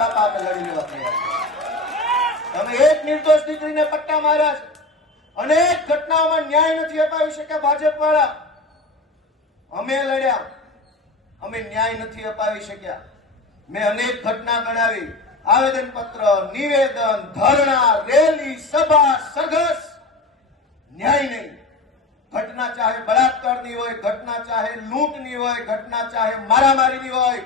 પામે આવેદન પત્ર નિવેદન ધરણા રેલી સભા સઘસ ન્યાય નહીં ઘટના ચાહે બળાત્કારની હોય ઘટના ચાહે લૂંટની હોય ઘટના ચાહે મારામારીની હોય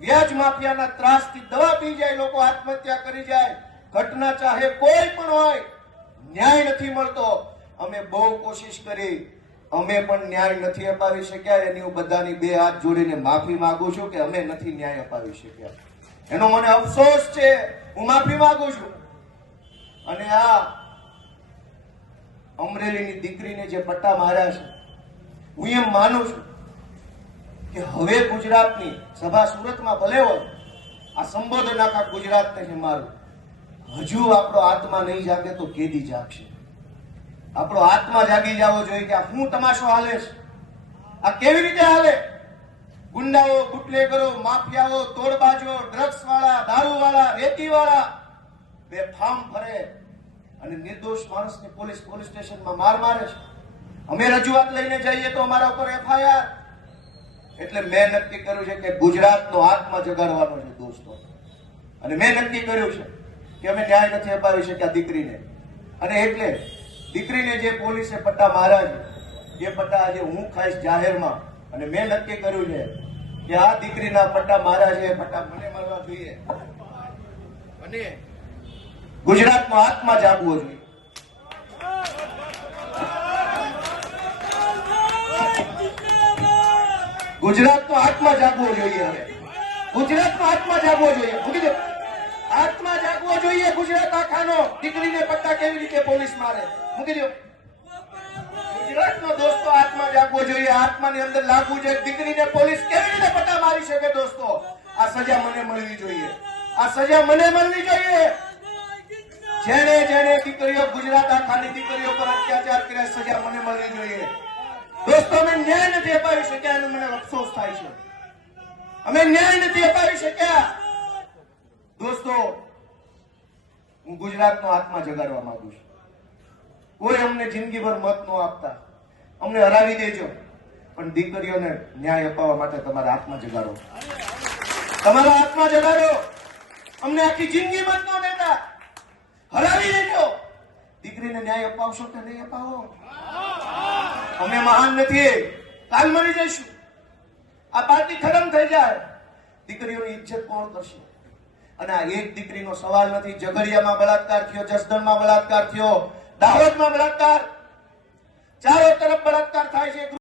વ્યાજ માફિયાના ત્રાસથી દવા પી જાય લોકો આત્મહત્યા કરી જાય ઘટના ચાહે કોઈ પણ હોય ન્યાય નથી મળતો અમે બહુ કોશિશ કરી અમે પણ ન્યાય નથી અપાવી શક્યા એની હું બધાની બે હાથ જોડીને માફી માંગુ છું કે અમે નથી ન્યાય અપાવી શક્યા એનો મને અફસોસ છે હું માફી માંગુ છું અને આ અમરેલીની દીકરીને જે પટ્ટા માર્યા છે હું એમ માનું છું કે હવે ગુજરાતની સભા સુરતમાં ભલે હોય આ સંબોધન આખા ગુજરાત નહીં મારું હજુ આપણો આત્મા નહીં જાગે તો કેદી જાગશે આપણો આત્મા જાગી જવો જોઈએ કે આ શું તમાશો હાલે છે આ કેવી રીતે હાલે ગુંડાઓ બુટલેગરો માફિયાઓ તોડબાજો ડ્રગ્સ વાળા દારૂ વાળા રેતી વાળા બેફામ ફરે અને નિર્દોષ માણસને પોલીસ પોલીસ સ્ટેશનમાં માર મારે છે અમે રજૂઆત લઈને જઈએ તો અમારા ઉપર એફઆઈઆર એટલે મેં નક્કી કર્યું છે કે ગુજરાતનો આત્મા જગાડવાનો છે દોસ્તો અને મેં નક્કી કર્યું છે કે અમે ન્યાય નથી અપાવી શક્યા દીકરીને અને એટલે દીકરીને જે પોલીસે પટ્ટા છે જે પટ્ટા આજે હું ખાઈશ જાહેરમાં અને મેં નક્કી કર્યું છે કે આ દીકરીના પટ્ટા મારા મહારાજે પટ્ટા મને મારવા જોઈએ અને ગુજરાતનો આત્મા જાગવો જોઈએ ગુજરાતનો આત્મા જાગવો જોઈએ હવે ગુજરાતનો આત્મા જાગવો જોઈએ મૂકી દે આત્મા જાગવો જોઈએ ગુજરાત આખાનો દીકરીને પત્તા કેવી રીતે પોલીસ મારે મૂકી દો ગુજરાતનો દોસ્તો આત્મા જાગવો જોઈએ આત્માની અંદર લાગવું જોઈએ દીકરીને પોલીસ કેવી રીતે પટ્ટા મારી શકે દોસ્તો આ સજા મને મળવી જોઈએ આ સજા મને મળવી જોઈએ જેને જેને દીકરીઓ ગુજરાત આખાની દીકરીઓ પર અત્યાચાર કર્યા સજા મને મળવી જોઈએ દોસ્તો અમે ન્યાય નથી અપાવી શક્યા એનો મને અફસોસ થાય છે અમે ન્યાય નથી અપાવી શક્યા દોસ્તો હું ગુજરાતનો આત્મા જગાડવા માંગુ છું કોઈ અમને જિંદગીભર મત ન આપતા અમને હરાવી દેજો પણ દીકરીઓને ન્યાય અપાવવા માટે તમારા આત્મા જગાડો તમારા આત્મા જગાડો અમને આખી જિંદગી મત નો દેતા હરાવી દેજો દીકરીને ન્યાય અપાવશો કે નહીં અપાવો અમે મહાન નથી કાલ મરી જઈશું આ પાર્ટી ખતમ થઈ જાય દીકરીઓની ઇજ્જત કોણ કરશે અને આ એક દીકરીનો સવાલ નથી ઝઘડિયામાં બળાત્કાર થયો જસદણમાં બળાત્કાર થયો દાહોદમાં બળાત્કાર ચારો તરફ બળાત્કાર થાય છે